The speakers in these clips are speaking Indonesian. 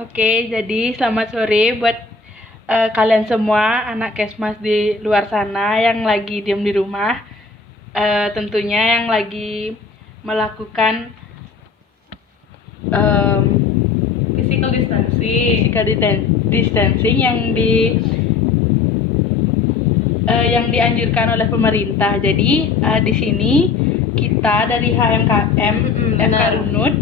Oke, jadi selamat sore buat kalian semua anak Kesmas di luar sana yang lagi diem di rumah. Tentunya yang lagi melakukan em, Physical distancing. physical distancing yang dianjurkan oleh pemerintah. Jadi di sini kita dari HMKM FK benar. Runut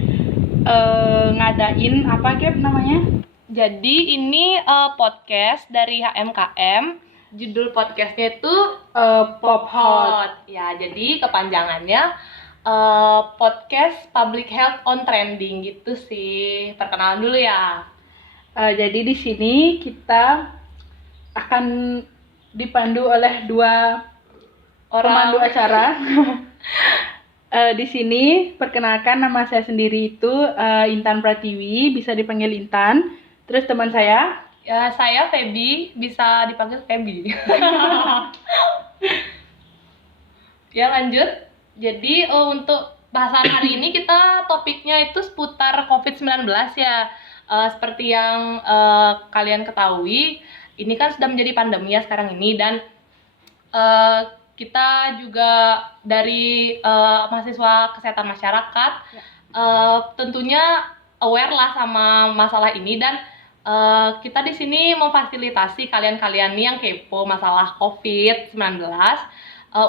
ngadain apa Gap namanya? Jadi ini podcast dari HMKM. Judul podcastnya itu Pop Hot. Ya, jadi kepanjangannya podcast Public Health on Trending gitu sih. Perkenalan dulu ya. Jadi di sini kita akan dipandu oleh dua pemandu acara. Di sini perkenalkan, nama saya sendiri itu Intan Pratiwi, bisa dipanggil Intan. Terus teman saya, Ya, saya Feby, bisa dipanggil Feby. Ya, lanjut. Jadi untuk bahasan hari ini kita topiknya itu seputar COVID-19 ya. Seperti yang kalian ketahui, ini kan sudah menjadi pandemi ya sekarang ini, dan kita juga dari mahasiswa kesehatan masyarakat tentunya aware lah sama masalah ini, dan kita di sini memfasilitasi kalian-kalian nih yang kepo masalah COVID-19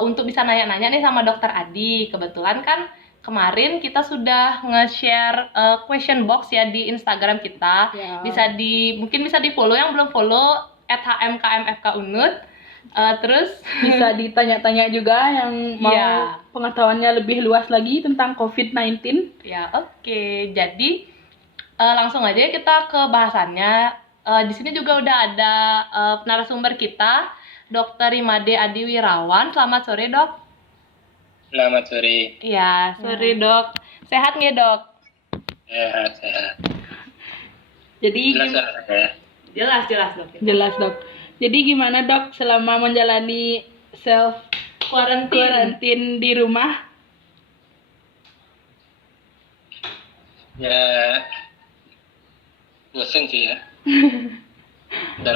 untuk bisa nanya-nanya nih sama Dokter Adi. Kebetulan kan kemarin kita sudah nge-share question box ya di Instagram kita. Ya. Mungkin bisa di-follow yang belum follow @HMKMFKUNUT. Terus bisa ditanya-tanya juga yang mau Iya. pengetahuannya lebih luas lagi tentang COVID-19. Ya, oke. Jadi langsung aja kita ke bahasannya. Di sini juga udah ada narasumber kita, Dr. Imade Adi Wirawan. Selamat sore, Dok. Selamat sore. Iya, sore, Dok. Sehat nggak, Dok? Sehat. Jadi Jelas, Dok. jelas Dok. Jadi gimana Dok selama menjalani self quarantine di rumah? Ya, bosen sih ya. Udah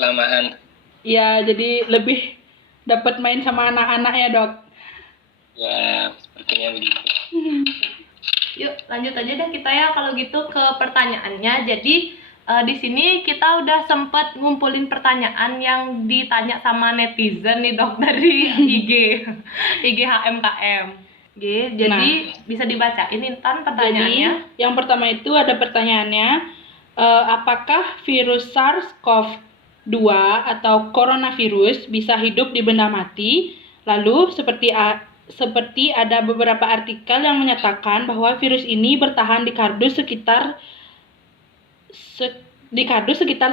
lamaan. Ya, jadi lebih dapat main sama anak-anak ya Dok. Ya, sepertinya begitu. Yuk, lanjut aja deh kita ya kalau gitu ke pertanyaannya. Jadi di sini kita udah sempet ngumpulin pertanyaan yang ditanya sama netizen nih, Dok, dari IG HMKM. Jadi bisa dibacain Intan pertanyaannya. Jadi yang pertama itu ada pertanyaannya, apakah virus SARS-CoV-2 atau coronavirus bisa hidup di benda mati? Lalu seperti ada beberapa artikel yang menyatakan bahwa virus ini bertahan di kardus sekitar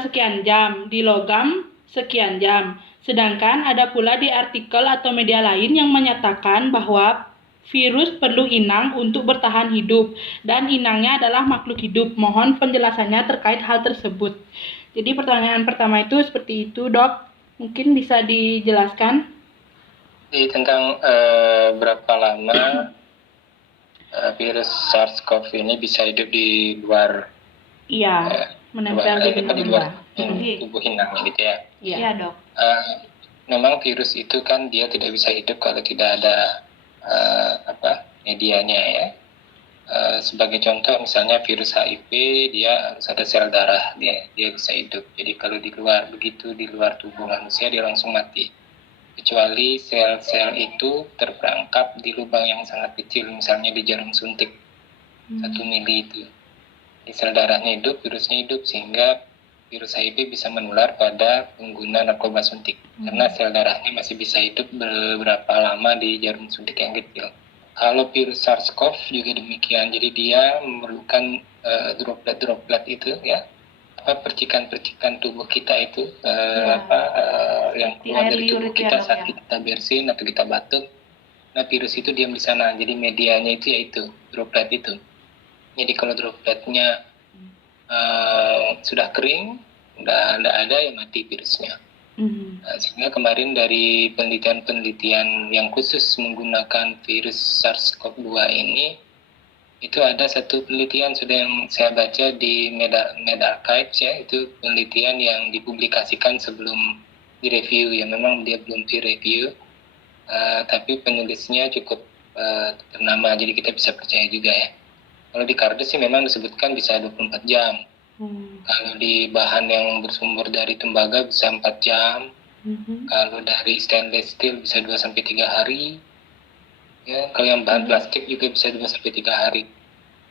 sekian jam, di logam sekian jam. Sedangkan ada pula di artikel atau media lain yang menyatakan bahwa virus perlu inang untuk bertahan hidup, dan inangnya adalah makhluk hidup. Mohon penjelasannya terkait hal tersebut. Jadi pertanyaan pertama itu seperti itu, Dok. Mungkin bisa dijelaskan? Jadi tentang berapa lama virus SARS-CoV ini bisa hidup di luar? Iya, menempel di benda-benda. Tubuh inang gitu ya. Iya, Dok. Memang virus itu kan dia tidak bisa hidup kalau tidak ada medianya ya. Sebagai contoh misalnya virus HIV, dia harus ada sel darah, dia bisa hidup. Jadi kalau di luar tubuh manusia dia langsung mati. Kecuali sel-sel itu terperangkap di lubang yang sangat kecil, misalnya di jarum suntik 1 mili itu. Di sel darahnya hidup, virusnya hidup, sehingga virus HIV bisa menular pada pengguna narkoba suntik. Karena sel darahnya masih bisa hidup beberapa lama di jarum suntik yang kecil. Kalau virus SARS-CoV juga demikian, jadi dia memerlukan droplet itu ya, percikan-percikan tubuh kita itu yang keluar dari tubuh kita saat kita bersin atau kita batuk. Nah, virus itu diam di sana, jadi medianya itu yaitu droplet itu. Jadi kalau dropletnya sudah kering, udah tidak ada, ya mati virusnya. Sehingga kemarin dari penelitian yang khusus menggunakan virus SARS-CoV-2 ini, Itu ada satu penelitian sudah yang saya baca di medRxiv ya, itu penelitian yang dipublikasikan sebelum direview ya, memang dia belum peer review, tapi penulisnya cukup ternama, jadi kita bisa percaya juga ya. Kalau di kardus sih memang disebutkan bisa 24 jam. Kalau di bahan yang bersumber dari tembaga bisa 4 jam. Kalau dari stainless steel bisa 2-3 hari. Ya, kalau yang bahan plastik juga bisa 2-3 hari.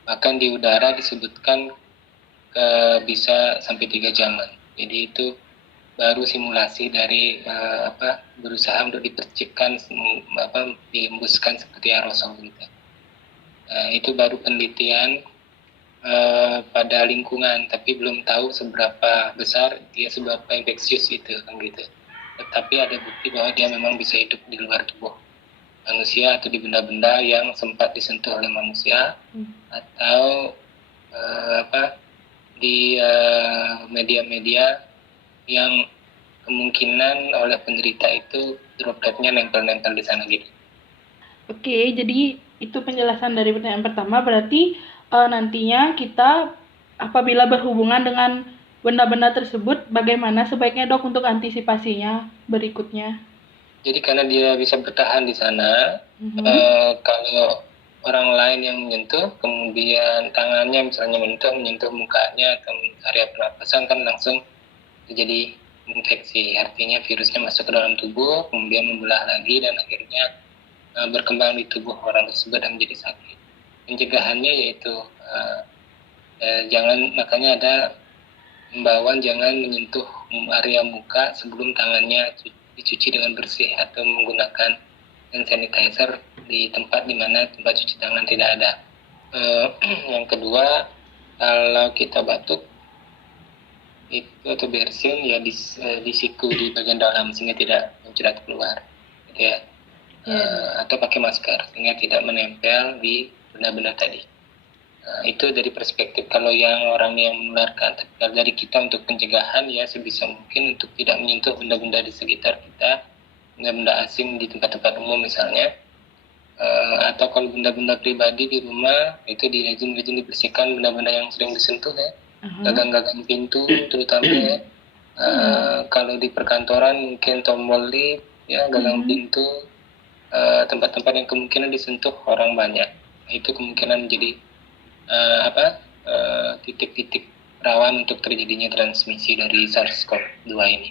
Bahkan di udara disebutkan bisa sampai 3 jaman. Jadi itu baru simulasi dari berusaha untuk dipercikkan, diembuskan seperti aerosol gitu. Itu baru penelitian pada lingkungan, tapi belum tahu seberapa besar dia, seberapa infeksius itu kan gitu. Tetapi ada bukti bahwa dia memang bisa hidup di luar tubuh manusia atau di benda-benda yang sempat disentuh oleh manusia, atau di media-media yang kemungkinan oleh penderita itu dropletnya nempel-nempel di sana gitu. Oke, jadi itu penjelasan dari pertanyaan pertama. Berarti nantinya kita apabila berhubungan dengan benda-benda tersebut, bagaimana sebaiknya dok untuk antisipasinya berikutnya? Jadi karena dia bisa bertahan di sana, kalau orang lain yang menyentuh, kemudian tangannya misalnya menyentuh mukanya atau area pernapasan, kan langsung terjadi infeksi. Artinya virusnya masuk ke dalam tubuh, kemudian membelah lagi dan akhirnya berkembang di tubuh orang tersebut dan menjadi sakit. Pencegahannya yaitu makanya ada himbauan jangan menyentuh area muka sebelum tangannya dicuci dengan bersih atau menggunakan hand sanitizer di tempat di mana tempat cuci tangan tidak ada. Yang kedua, kalau kita batuk itu atau bersin ya disiku di bagian dalam sehingga tidak mencerat keluar, gitu ya. Atau pakai masker sehingga tidak menempel di benda-benda tadi. Itu dari perspektif kalau yang orang yang menularkan. Tapi kalau dari kita untuk pencegahan ya sebisa mungkin untuk tidak menyentuh benda-benda di sekitar kita, benda-benda asing di tempat-tempat umum misalnya, atau kalau benda-benda pribadi di rumah itu rajin dibersihkan benda-benda yang sering disentuh ya, gagang-gagang pintu terutama ya. Kalau di perkantoran mungkin tombol lift ya, gagang pintu, tempat-tempat yang kemungkinan disentuh orang banyak, itu kemungkinan menjadi titik-titik rawan untuk terjadinya transmisi dari SARS-CoV-2 ini.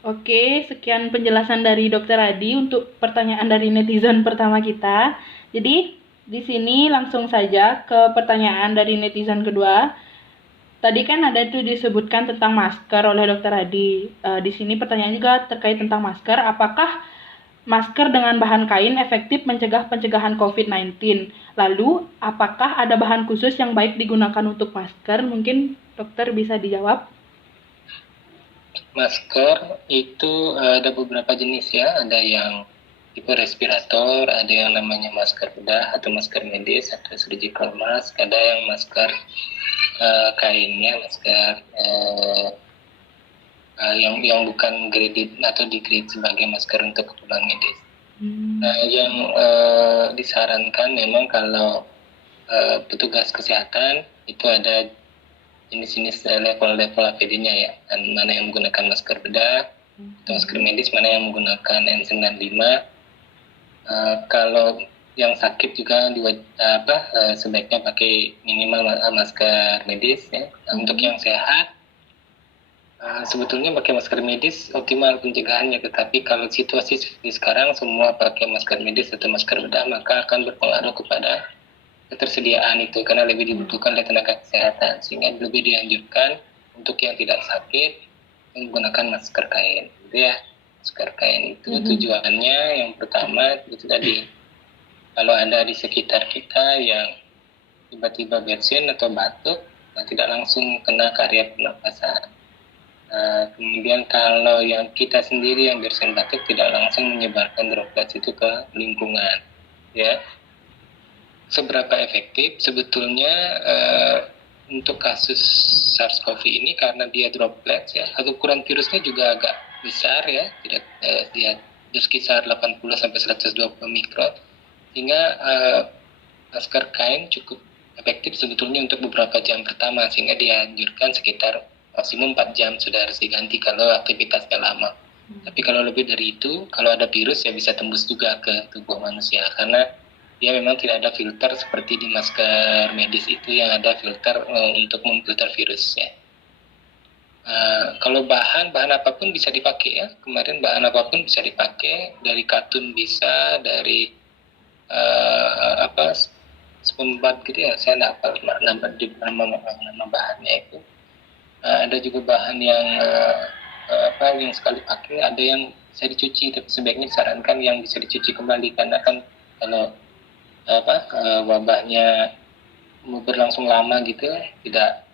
Oke, sekian penjelasan dari Dr. Adi untuk pertanyaan dari netizen pertama kita. Jadi di sini langsung saja ke pertanyaan dari netizen kedua. Tadi kan ada itu disebutkan tentang masker oleh Dr. Adi. Di sini pertanyaan juga terkait tentang masker. Apakah masker dengan bahan kain efektif mencegah pencegahan COVID-19? Lalu, apakah ada bahan khusus yang baik digunakan untuk masker? Mungkin dokter bisa dijawab. Masker itu ada beberapa jenis ya. Ada yang tipe respirator, ada yang namanya masker bedah atau masker medis atau surgical mask, ada yang masker kainnya, masker yang bukan graded atau di-grade sebagai masker untuk keperluan medis. Yang disarankan memang kalau petugas kesehatan itu ada jenis-jenis level-level APD-nya ya, dan mana yang menggunakan masker bedah atau masker medis, mana yang menggunakan N95. Kalau yang sakit juga sebaiknya pakai minimal masker medis ya. Untuk yang sehat sebetulnya pakai masker medis optimal pencegahannya, tetapi kalau situasi seperti sekarang semua pakai masker medis atau masker bedah, maka akan berpengaruh kepada ketersediaan itu karena lebih dibutuhkan oleh tenaga kesehatan, sehingga lebih dianjurkan untuk yang tidak sakit menggunakan masker kain, gitu ya. Masker kain itu tujuannya yang pertama itu tadi, kalau ada di sekitar kita yang tiba-tiba bersin atau batuk, tidak langsung kena ke area pernapasan. Kemudian kalau yang kita sendiri yang bersin batuk tidak langsung menyebarkan droplet itu ke lingkungan, ya. Seberapa efektif sebetulnya untuk kasus SARS-CoV ini, karena dia droplet ya, ukuran virusnya juga agak besar ya, tidak dia berkisar 80 sampai 120 mikron, sehingga masker kain cukup efektif sebetulnya untuk beberapa jam pertama, sehingga dianjurkan sekitar maksimum 4 jam sudah harus diganti kalau aktivitasnya lama. Tapi kalau lebih dari itu, kalau ada virus ya bisa tembus juga ke tubuh manusia, karena dia memang tidak ada filter seperti di masker medis itu yang ada filter untuk memfilter virus ya. Kalau bahan apapun bisa dipakai ya. Kemarin bahan apapun bisa dipakai, dari katun bisa, dari sepembat gitu ya. Saya tidak hafal nama bahannya itu. Ada juga bahan yang yang sekali pakai, ada yang bisa dicuci, tapi sebaiknya disarankan yang bisa dicuci kembali, karena kan kalau wabahnya berlangsung lama gitu, tidak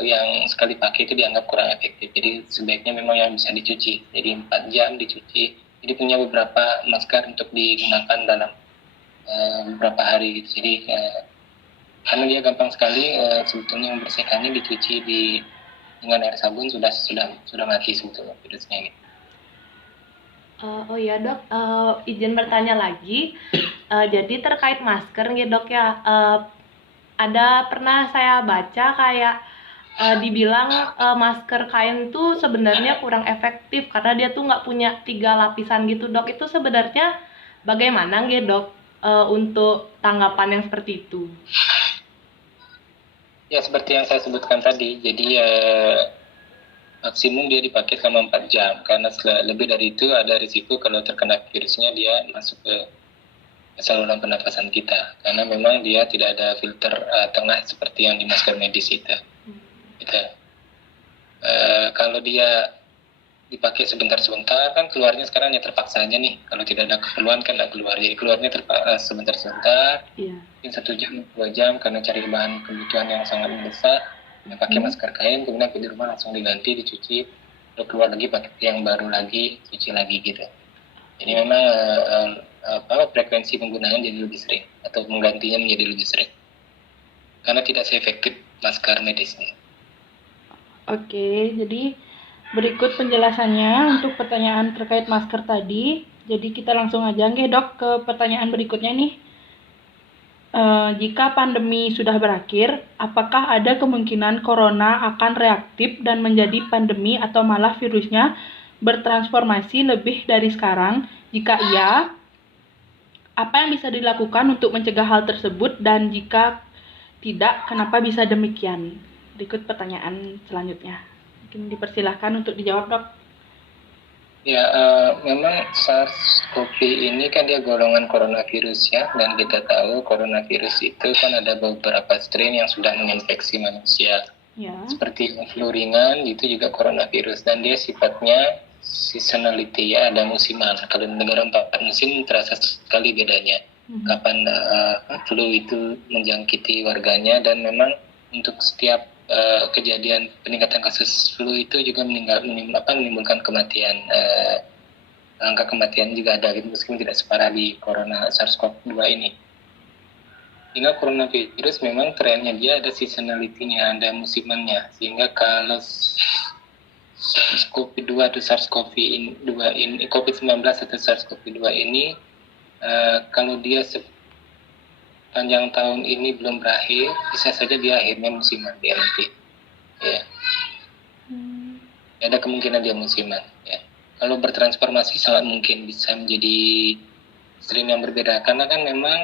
yang sekali pakai itu dianggap kurang efektif. Jadi sebaiknya memang yang bisa dicuci. Jadi 4 jam dicuci. Jadi punya beberapa masker untuk digunakan dalam beberapa hari gitu. Jadi karena dia gampang sekali, sebetulnya membersihkannya dicuci dengan air sabun sudah mati sebetulnya virusnya gitu. Oh iya dok, izin bertanya lagi. Jadi terkait masker nih dok ya, ada pernah saya baca kayak dibilang masker kain tuh sebenarnya kurang efektif karena dia tuh nggak punya 3 lapisan gitu dok. Itu sebenarnya bagaimana nih dok untuk tanggapan yang seperti itu? Ya seperti yang saya sebutkan tadi, jadi maksimum dia dipakai selama 4 jam, karena lebih dari itu ada risiko kalau terkena virusnya dia masuk ke saluran pernapasan kita, karena memang dia tidak ada filter tengah seperti yang di masker medis itu. Gitu. Kalau dia dipakai sebentar-sebentar kan keluarnya sekarang ya terpaksa aja nih, kalau tidak ada keperluan kan nggak keluar, jadi keluarnya sebentar-sebentar, mungkin 1 jam 2 jam karena cari bahan kebutuhan yang sangat mendesak, pakai masker kain, kemudian di rumah langsung diganti, dicuci, lalu keluar lagi pakai yang baru lagi, cuci lagi gitu. Jadi memang frekuensi penggunaan jadi lebih sering atau menggantinya menjadi lebih sering karena tidak seefektif masker medisnya. Oke, jadi berikut penjelasannya untuk pertanyaan terkait masker tadi. Jadi kita langsung aja nggih dok ke pertanyaan berikutnya nih. Jika pandemi sudah berakhir, apakah ada kemungkinan corona akan reaktif dan menjadi pandemi atau malah virusnya bertransformasi lebih dari sekarang? Jika iya, apa yang bisa dilakukan untuk mencegah hal tersebut, dan jika tidak, kenapa bisa demikian? Berikut pertanyaan selanjutnya. Mungkin dipersilahkan untuk dijawab, dok. Ya, memang SARS-CoV ini kan dia golongan coronavirus ya, dan kita tahu coronavirus itu kan ada beberapa strain yang sudah menginfeksi manusia. Ya. Seperti flu ringan, itu juga coronavirus, dan dia sifatnya seasonality ya, ada musiman. Kalau di negara 4 musim terasa sekali bedanya. Kapan flu itu menjangkiti warganya, dan memang untuk setiap kejadian peningkatan kasus flu itu juga menimbulkan kematian, angka kematian juga ada gitu, meskipun tidak separah di corona SARS-CoV-2 ini. Sehingga coronavirus memang trennya dia ada seasonality-nya, ada musimannya, sehingga kalau SARS-CoV-2 atau SARS-CoV-2 ini, COVID-19 atau SARS-CoV-2 ini, kalau dia panjang tahun ini belum berakhir, bisa saja dia akhirnya musiman dia nanti. Ya. Ada kemungkinan dia musiman. Ya. Kalau bertransformasi sangat mungkin bisa menjadi strain yang berbeda, karena kan memang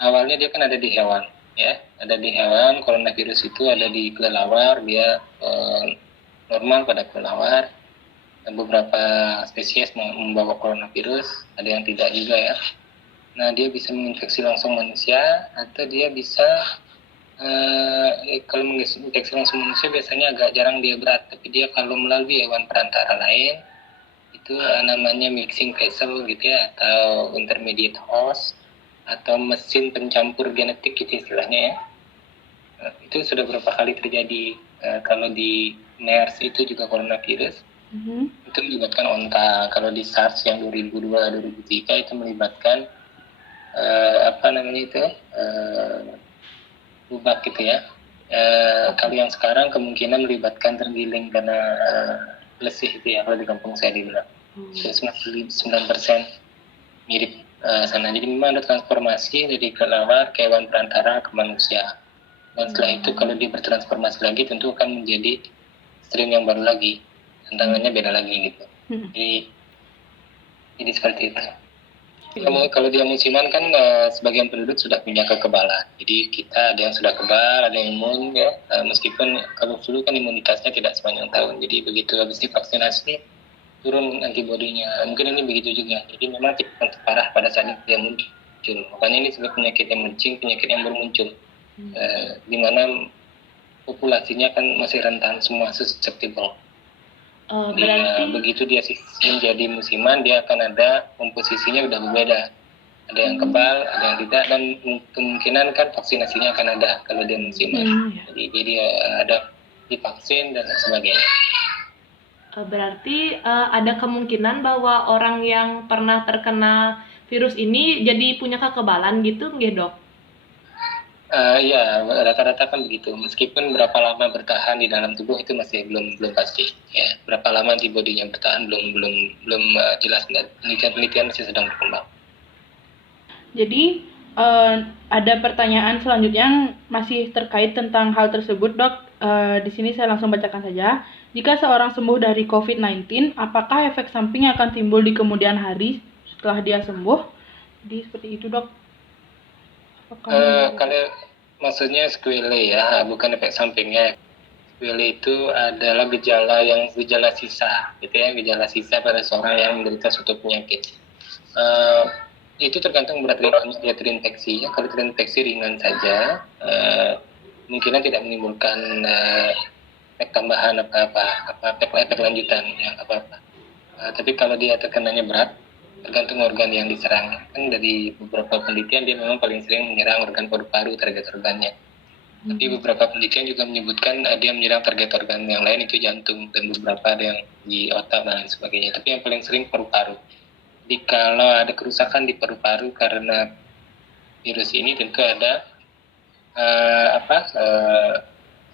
awalnya dia kan ada di hewan, ya, ada di hewan. Coronavirus itu ada di kelelawar, dia normal pada kelelawar. Dan beberapa spesies membawa coronavirus, ada yang tidak juga ya. Nah, dia bisa menginfeksi langsung manusia, atau dia bisa kalau menginfeksi langsung manusia biasanya agak jarang dia berat, tapi dia kalau melalui hewan perantara lain itu namanya mixing vessel gitu ya, atau intermediate host, atau mesin pencampur genetik gitu istilahnya ya. Itu sudah beberapa kali terjadi. Kalau di MERS itu juga coronavirus, itu melibatkan onta. Kalau di SARS yang 2002-2003 itu melibatkan bubak gitu ya. Kalau yang sekarang kemungkinan melibatkan terenggiling karena lesih itu ya, kalau di kampung saya dibilang. 99% mirip sana. Jadi memang ada transformasi dari kelelawar ke hewan perantara ke manusia. Dan setelah itu kalau dia bertransformasi lagi tentu akan menjadi strain yang baru lagi. Tantangannya beda lagi gitu. Jadi seperti itu. Kalau dia musiman kan sebagian penduduk sudah punya kekebalan. Jadi kita ada yang sudah kebal, ada yang imun ya. Meskipun kalau flu kan imunitasnya tidak sepanjang tahun. Jadi begitu habis divaksinasi turun antibodinya. Mungkin ini begitu juga. Jadi memang tidak parah pada saat dia muncul. Makanya ini sebagai penyakit yang mencing, penyakit yang baru muncul. Di mana populasinya kan masih rentan, semua susceptible. Berarti begitu dia menjadi musiman, dia akan ada komposisinya udah berbeda. Ada yang kebal, ada yang tidak, dan kemungkinan kan vaksinasinya akan ada kalau dia musiman. Jadi ada divaksin dan sebagainya. Berarti ada kemungkinan bahwa orang yang pernah terkena virus ini jadi punya kekebalan gitu nggih, Dok? Ya, rata-rata kan begitu. Meskipun berapa lama bertahan di dalam tubuh itu masih belum pasti. Ya, berapa lama antibodinya bertahan belum jelas. Penelitian masih sedang berkembang. Jadi ada pertanyaan selanjutnya yang masih terkait tentang hal tersebut, Dok. Di sini saya langsung bacakan saja. Jika seorang sembuh dari COVID-19, apakah efek samping akan timbul di kemudian hari setelah dia sembuh? Jadi seperti itu, Dok. Kalau maksudnya sequelae ya, bukan efek sampingnya. Sequelae itu adalah gejala sisa, gitu ya, gejala sisa pada seorang yang menderita suatu penyakit. Itu tergantung berat ringannya dia terinfeksi. Ya. Kalau terinfeksi ringan saja, kemungkinan tidak menimbulkan efek tambahan efek lanjutan yang apa-apa. Tapi kalau dia terkenanya berat, tergantung organ yang diserang. Kan dari beberapa penelitian dia memang paling sering menyerang organ paru-paru, target organnya. Tapi beberapa penelitian juga menyebutkan dia menyerang target organ yang lain, itu jantung, dan beberapa ada yang di otak dan sebagainya. Tapi yang paling sering paru-paru. Jadi kalau ada kerusakan di paru-paru karena virus ini, tentu ada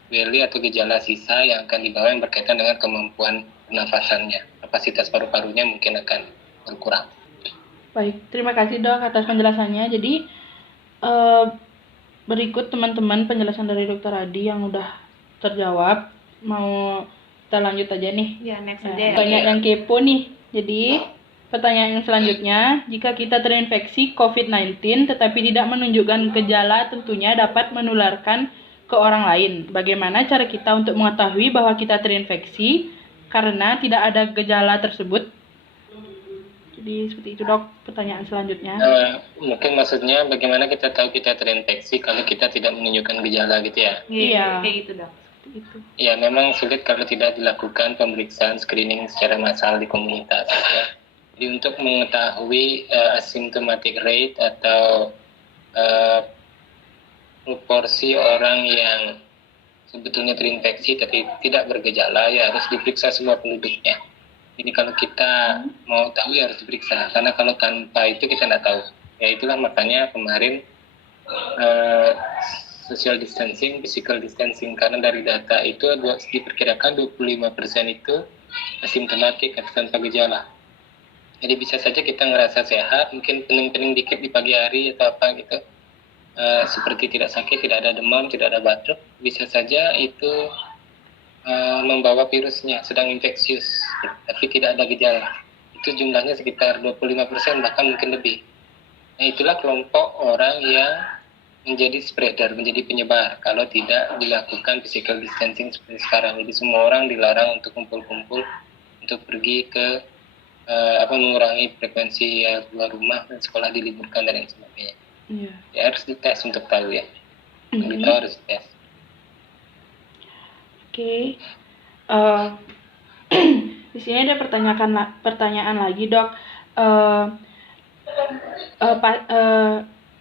sequelae atau gejala sisa yang akan dibawa yang berkaitan dengan kemampuan pernafasannya. Kapasitas paru-parunya mungkin akan berkurang. Baik, terima kasih, Dok, atas penjelasannya. Jadi berikut teman-teman penjelasan dari Dr. Adi yang udah terjawab. Mau kita lanjut aja nih. Ya, next aja ya. Banyak yang kepo nih. Jadi pertanyaan yang selanjutnya, jika kita terinfeksi COVID-19 tetapi tidak menunjukkan gejala, tentunya dapat menularkan ke orang lain. Bagaimana cara kita untuk mengetahui bahwa kita terinfeksi karena tidak ada gejala tersebut? Jadi seperti itu, Dok, pertanyaan selanjutnya. Mungkin maksudnya bagaimana kita tahu kita terinfeksi kalau kita tidak menunjukkan gejala gitu ya? Iya. Kayak gitu, Dok. Itu. Ya, memang sulit kalau tidak dilakukan pemeriksaan screening secara massal di komunitas. Ya. Jadi untuk mengetahui asymptomatic rate atau proporsi orang yang sebetulnya terinfeksi tapi tidak bergejala, ya harus diperiksa semua penduduknya. Jadi kalau kita mau tahu ya harus diperiksa, karena kalau tanpa itu kita tidak tahu. Ya itulah makanya kemarin social distancing, physical distancing, karena dari data itu diperkirakan 25% itu asimptomatik atau tanpa gejala. Jadi bisa saja kita ngerasa sehat, mungkin pening-pening dikit di pagi hari atau apa gitu, seperti tidak sakit, tidak ada demam, tidak ada batuk, bisa saja itu membawa virusnya, sedang infeksius, tapi tidak ada gejala. Itu jumlahnya sekitar 25%, bahkan mungkin lebih. Nah itulah kelompok orang yang menjadi spreader, menjadi penyebar kalau tidak dilakukan physical distancing seperti sekarang. Jadi semua orang dilarang untuk kumpul-kumpul, untuk pergi ke mengurangi frekuensi keluar rumah, dan sekolah diliburkan dan lain sebagainya. Iya. Ya harus dites untuk tahu ya. Kita harus tes. Oke. Di sini ada pertanyaan lagi, Dok.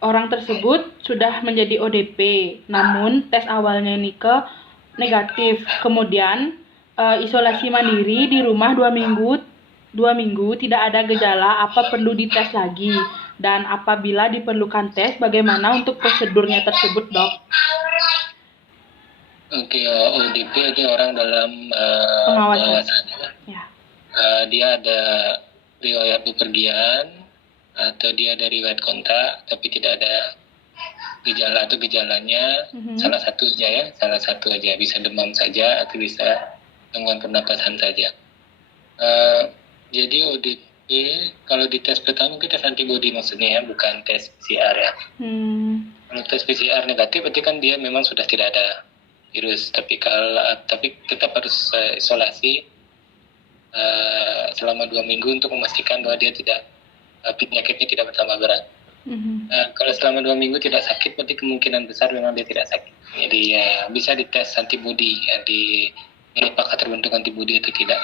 Orang tersebut sudah menjadi ODP, namun tes awalnya ini negatif. Kemudian isolasi mandiri di rumah 2 minggu tidak ada gejala, apa perlu dites lagi? Dan apabila diperlukan tes, bagaimana untuk prosedurnya tersebut, Dok? Oke, ODP itu orang dalam pengawasan. Ya. Dia ada riwayat bepergian, atau dia ada riwayat kontak tapi tidak ada gejala atau gejalanya, salah satu aja, bisa demam saja atau bisa gangguan pernapasan saja. Jadi ODP kalau di tes pertama kita tes antibody maksudnya ya, bukan tes PCR ya. Kalau tes PCR negatif berarti kan dia memang sudah tidak ada virus, tapi tetap harus isolasi selama 2 minggu untuk memastikan bahwa dia penyakitnya tidak bertambah berat. Kalau selama 2 minggu tidak sakit, berarti kemungkinan besar memang dia tidak sakit. Jadi bisa dites antibody, apakah terbentuk antibody atau tidak.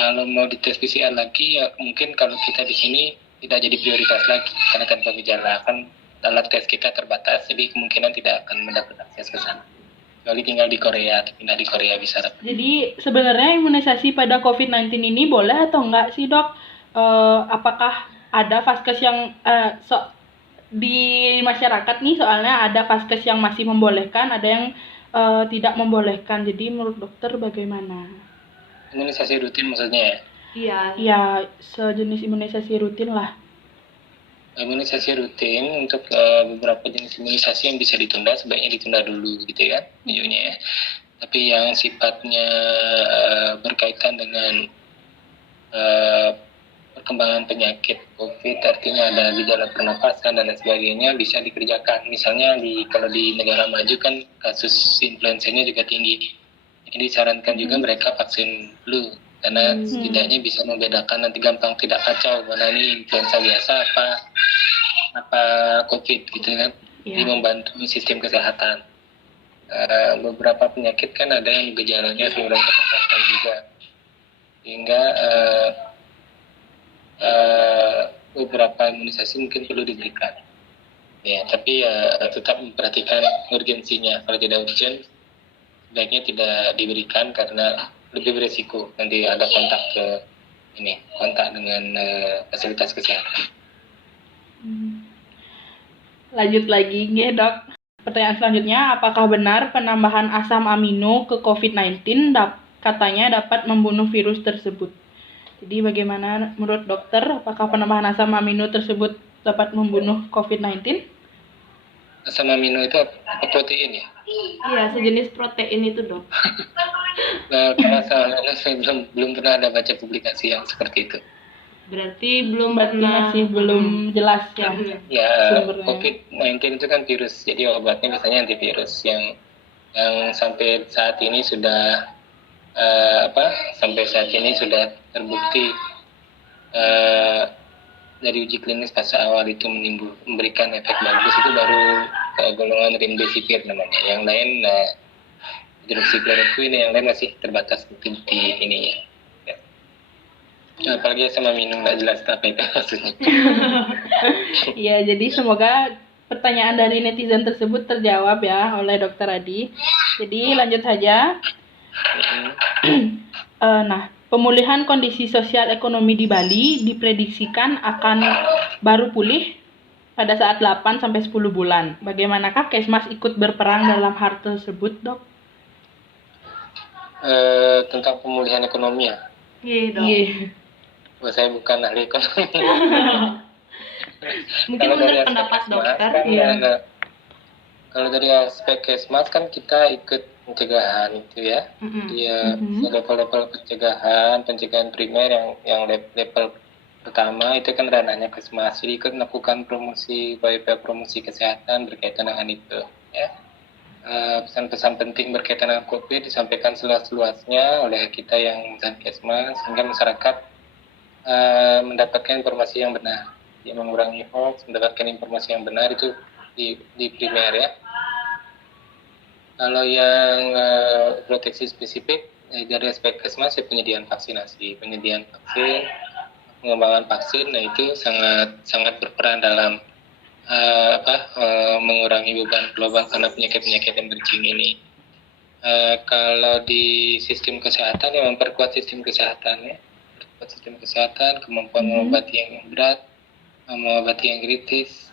Kalau mau dites PCR lagi, ya mungkin kalau kita di sini tidak jadi prioritas lagi, karena tanpa gejala kan alat tes kita terbatas, jadi kemungkinan tidak akan mendapat akses ke sana. Kecuali tinggal di Korea, atau pindah di Korea bisa. Jadi sebenarnya imunisasi pada COVID-19 ini boleh atau enggak sih dok? Apakah ada vaskes yang di masyarakat nih, soalnya ada vaskes yang masih membolehkan, ada yang tidak membolehkan. Jadi menurut dokter bagaimana? Imunisasi rutin maksudnya ya? Iya. Ya, sejenis imunisasi rutin lah. Imunisasi rutin untuk beberapa jenis imunisasi yang bisa ditunda, sebaiknya ditunda dulu gitu ya, ya. Tapi yang sifatnya berkaitan dengan perkembangan penyakit COVID, artinya ada gejala pernapasan dan lain sebagainya, bisa dikerjakan. Misalnya kalau di negara maju kan kasus influenzanya juga tinggi. Jadi disarankan juga mereka vaksin flu, karena setidaknya bisa membedakan, nanti gampang tidak kacau mana ini influenza biasa apa COVID gitu kan. Jadi membantu sistem kesehatan. Beberapa penyakit kan ada yang gejalanya saluran pernapasan juga, sehingga beberapa imunisasi mungkin perlu diberikan. Ya, tapi tetap memperhatikan urgensinya. Kalau tidak urgent, sebaiknya tidak diberikan karena lebih beresiko nanti ada kontak dengan fasilitas kesehatan. Lanjut lagi nih dok. Pertanyaan selanjutnya, apakah benar penambahan asam amino ke COVID-19 katanya dapat membunuh virus tersebut? Jadi bagaimana menurut dokter, apakah penambahan asam amino tersebut dapat membunuh COVID-19? Asam amino itu apa, protein ya? Iya, sejenis protein itu dok. Nah, kalau saya belum pernah ada baca publikasi yang seperti itu. Berarti belum masih belum jelas ya. Ya, sumbernya. COVID-19 itu kan virus, jadi obatnya misalnya antivirus yang sampai saat ini sudah terbukti dari uji klinis fase awal itu memberikan efek bagus, itu baru golongan remdesivir namanya. Yang lain hidroksikloroquine, yang lain masih terbatas bukti ininya. Ya. Apalagi sama minum nggak jelas apa itu maksudnya. Ya, jadi semoga pertanyaan dari netizen tersebut terjawab ya oleh Dokter Adi. Jadi lanjut saja. Nah, pemulihan kondisi sosial ekonomi di Bali diprediksikan akan baru pulih pada saat 8-10 bulan. Bagaimanakah Kesmas ikut berperan dalam hal tersebut, dok? Tentang pemulihan ekonomi ya? Iya dok. Saya bukan ahli ekonomi. Mungkin menurut pendapat dokter. Kalau dari aspek Kesmas kan kita ikut pencegahan itu ya. Dia level-level pencegahan primer yang level pertama itu kan ranahnya Kesmas. Jadi ikut melakukan upaya promosi kesehatan berkaitan dengan itu ya. Pesan-pesan penting berkaitan dengan COVID disampaikan seluas-luasnya oleh kita yang Kesmas, sehingga masyarakat mendapatkan informasi yang benar. Dia mengurangi hoax, mendapatkan informasi yang benar itu di primer ya. Kalau yang proteksi spesifik dari aspek Kesmas ya penyediaan vaksin, pengembangan vaksin, nah itu sangat berperan dalam mengurangi beban global karena penyakit-penyakit emerging ini. Kalau di sistem kesehatan ya memperkuat sistem kesehatan ya. Kemampuan mengobati yang berat, mengobati yang kritis.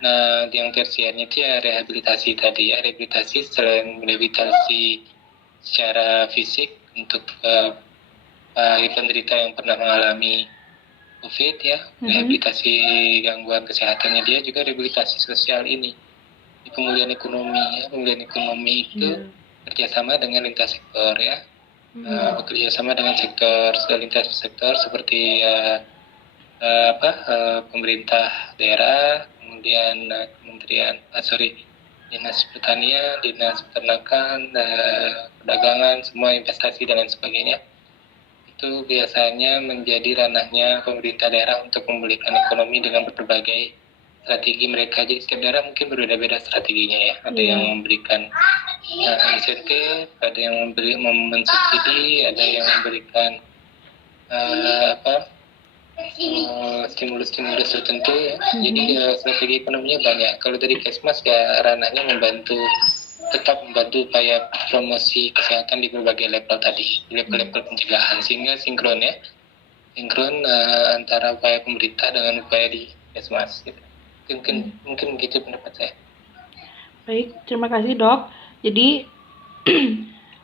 Nah, yang tersiernya itu ya rehabilitasi tadi ya. Rehabilitasi selain rehabilitasi secara fisik untuk penderita yang pernah mengalami COVID ya, rehabilitasi gangguan kesehatannya dia, juga rehabilitasi sosial ini, di pemulihan ekonomi ya. Pemulihan ekonomi itu kerjasama dengan lintas sektor ya, bekerja sama dengan lintas sektor seperti pemerintah daerah, kemudian dinas pertanian, dinas peternakan, perdagangan, semua investasi dan lain sebagainya. Itu biasanya menjadi ranahnya pemerintah daerah untuk memulihkan ekonomi dengan berbagai strategi mereka. Jadi setiap daerah mungkin berbeda-beda strateginya ya. Ada yang memberikan insentif, ada yang mensubsidi, ada yang memberikan stimulus tertentu ya. Jadi strategi ekonominya banyak. Kalau dari Kesmas ya ranahnya tetap membantu upaya promosi kesehatan di berbagai level tadi, level-level pencegahan, sehingga sinkron antara upaya pemerintah dengan upaya di Kesmas gitu. Mungkin begitu pendapat saya. Baik, terima kasih Dok. Jadi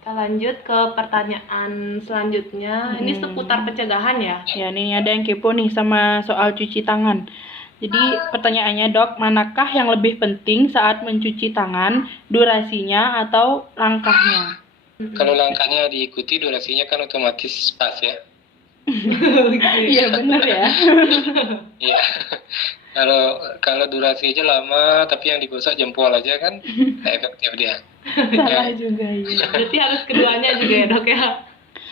Kita lanjut ke pertanyaan selanjutnya. Ini seputar pencegahan ya. ya nih ada yang kepo nih sama soal cuci tangan. Jadi pertanyaannya Dok, manakah yang lebih penting saat mencuci tangan, durasinya atau langkahnya? Kalau langkahnya diikuti, durasinya kan otomatis pas ya. Iya benar ya. Iya. Kalau durasi aja lama, tapi yang digosok jempol aja kan, nggak efektif dia. Salah juga ya. Berarti harus keduanya juga ya Dok ya.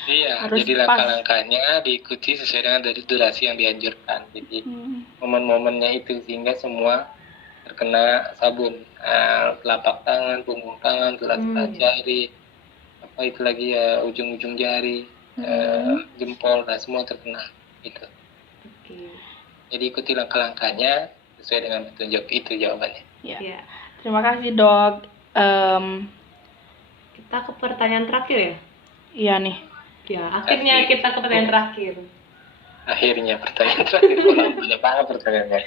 Iya, Harus jadi pas. langkah-langkahnya diikuti sesuai dengan dari durasi yang dianjurkan. Jadi momen-momennya itu sehingga semua terkena sabun. Telapak tangan, punggung tangan, tulas-tulas jari, itu lagi ya, ujung-ujung jari, jempol, semua terkena itu. Jadi ikuti langkah-langkahnya sesuai dengan petunjuk, itu jawabannya. Ya. Terima kasih Dok. Kita ke pertanyaan terakhir ya. Iya nih. Ya, akhirnya kita ke pertanyaan terakhir. Akhirnya pertanyaan terakhir, banyak banget pertanyaannya.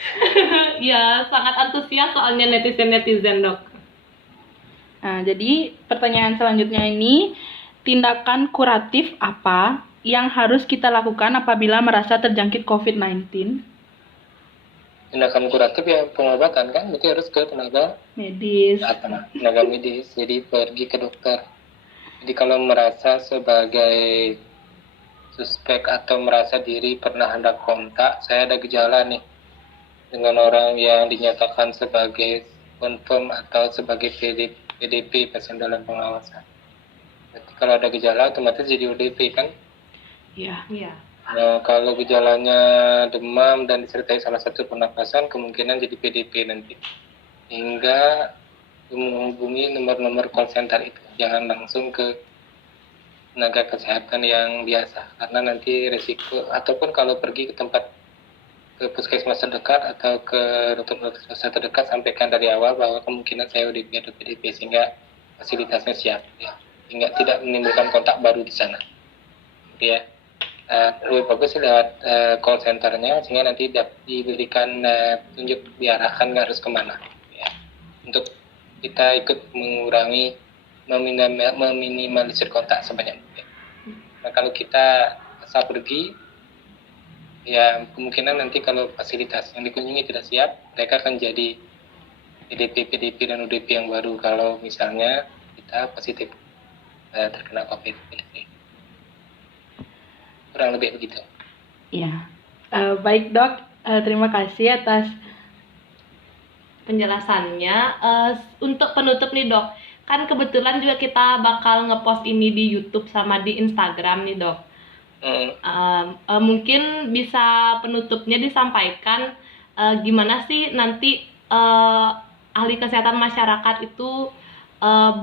Ya, sangat antusias soalnya netizen Dok. Nah, jadi pertanyaan selanjutnya ini, tindakan kuratif apa yang harus kita lakukan apabila merasa terjangkit COVID-19? Tindakan kuratif ya pengobatan kan, berarti harus ke tenaga Medis. Tenaga medis, jadi pergi ke dokter. Jadi kalau merasa sebagai suspek atau merasa diri pernah ada kontak, saya ada gejala nih dengan orang yang dinyatakan sebagai confirm atau sebagai PDP, pasien dalam pengawasan. Berarti kalau ada gejala otomatis jadi ODP kan? Iya. Nah, kalau gejalanya demam dan disertai salah satu pernapasan, kemungkinan jadi PDP nanti. Hingga menghubungi nomor-nomor call center itu. Jangan langsung ke tenaga kesehatan yang biasa, karena nanti resiko, ataupun kalau pergi ke puskesmas terdekat atau ke dokter terdekat, sampaikan dari awal bahwa kemungkinan saya ODP atau PDP, sehingga fasilitasnya siap ya, hingga tidak menimbulkan kontak baru di sana ya. Lebih bagus lewat call centernya, sehingga nanti diberikan tunjuk diarahkan harus kemana ya, untuk kita ikut mengurangi, meminimalisir kontak sebanyak mungkin. Nah, kalau kita asal pergi ya, kemungkinan nanti kalau fasilitas yang dikunjungi tidak siap, mereka akan jadi PDP dan ODP yang baru kalau misalnya kita positif terkena COVID-19. Kurang lebih begitu. Iya. Baik Dok, terima kasih atas penjelasannya. Untuk penutup nih Dok, kan kebetulan juga kita bakal ngepost ini di YouTube sama di Instagram nih Dok. Mungkin bisa penutupnya disampaikan gimana sih nanti ahli kesehatan masyarakat itu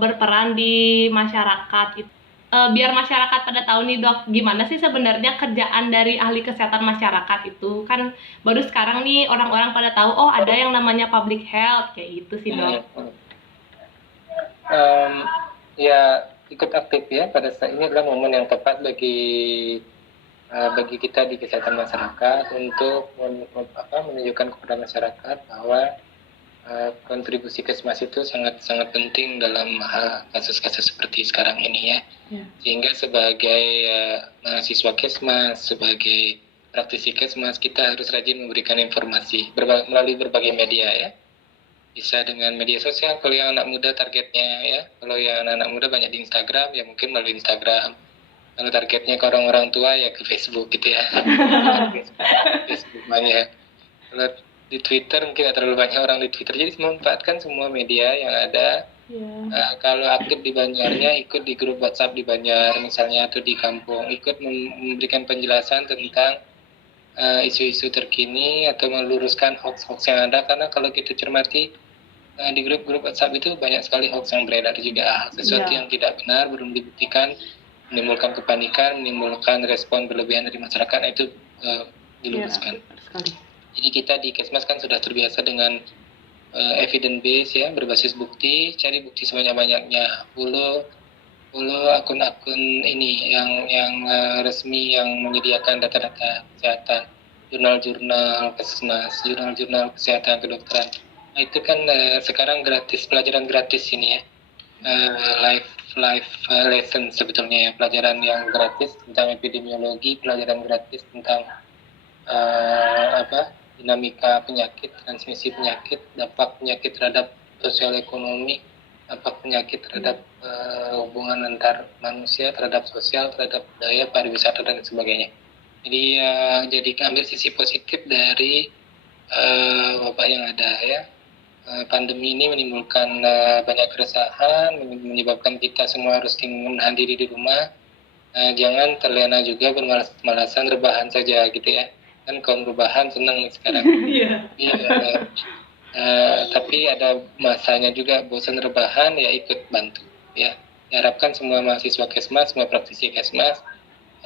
berperan di masyarakat itu. Biar masyarakat pada tahu nih Dok, gimana sih sebenarnya kerjaan dari ahli kesehatan masyarakat itu. Kan baru sekarang nih orang-orang pada tahu, oh ada yang namanya public health, kayak gitu sih Dok. Ya, ikut aktif ya, pada saat ini adalah momen yang tepat bagi kita di kesehatan masyarakat untuk menunjukkan kepada masyarakat bahwa kontribusi Kesmas itu sangat penting dalam kasus-kasus seperti sekarang ini ya. Sehingga sebagai mahasiswa Kesmas, sebagai praktisi Kesmas kita harus rajin memberikan informasi melalui berbagai media ya. Bisa dengan media sosial kalau yang anak muda targetnya ya. Kalau yang anak muda banyak di Instagram ya mungkin melalui Instagram. Kalau targetnya ke orang-orang tua ya ke Facebook gitu ya. Facebook banyak. Kalau di Twitter mungkin tidak terlalu banyak orang di Twitter, jadi memanfaatkan semua media yang ada. Kalau aktif di Banjarnya, ikut di grup WhatsApp di Banjar misalnya atau di kampung, ikut memberikan penjelasan tentang isu-isu terkini atau meluruskan hoax-hoax yang ada, karena kalau kita cermati di grup-grup WhatsApp itu banyak sekali hoax yang beredar juga, sesuatu yang tidak benar, belum dibuktikan, menimbulkan kepanikan, menimbulkan respon berlebihan dari masyarakat, itu diluruskan. Jadi kita di Kesmas kan sudah terbiasa dengan evidence base ya, berbasis bukti, cari bukti sebanyak-banyaknya, follow akun-akun ini yang resmi yang menyediakan data-data kesehatan, jurnal-jurnal Kesmas, jurnal-jurnal kesehatan kedokteran. Nah, itu kan sekarang gratis, pelajaran gratis ini ya, live lesson sebetulnya ya, pelajaran yang gratis tentang epidemiologi, pelajaran gratis tentang dinamika penyakit, transmisi penyakit, dampak penyakit terhadap sosial ekonomi, dampak penyakit terhadap hubungan antar manusia, terhadap sosial, terhadap budaya, pariwisata dan sebagainya. Jadi jadi ambil sisi positif dari wabah yang ada ya. Pandemi ini menimbulkan banyak keresahan, menyebabkan kita semua harus menahan diri di rumah. Jangan terlena juga bermalas-malasan, rebahan saja gitu ya. Kan kaum rebahan senang nih sekarang. Tapi ada masanya juga bosan rebahan ya ikut bantu ya. Diharapkan semua mahasiswa Kesmas, semua praktisi Kesmas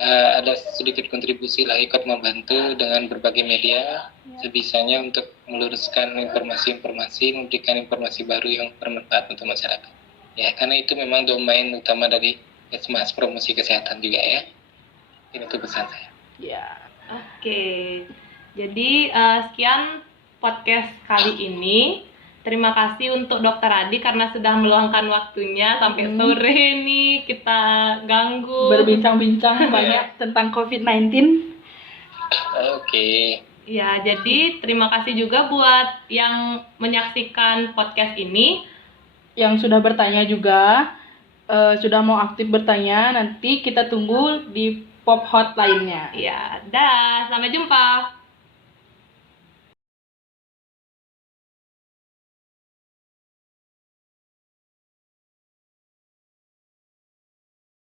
ada sedikit kontribusi lah, ikut membantu dengan berbagai media sebisanya untuk meluruskan informasi-informasi, memberikan informasi baru yang bermanfaat untuk masyarakat. Ya, karena itu memang domain utama dari Kesmas, promosi kesehatan juga ya. Ini tuh pesan saya. Ya, oke. Jadi sekian podcast kali ini. Terima kasih untuk Dokter Adi karena sudah meluangkan waktunya sampai sore nih kita ganggu berbincang-bincang banyak tentang COVID-19. Oke. Ya, jadi terima kasih juga buat yang menyaksikan podcast ini. Yang sudah bertanya juga, sudah mau aktif bertanya, nanti kita tunggu di pop hot lainnya. Ya, dah, sampai jumpa.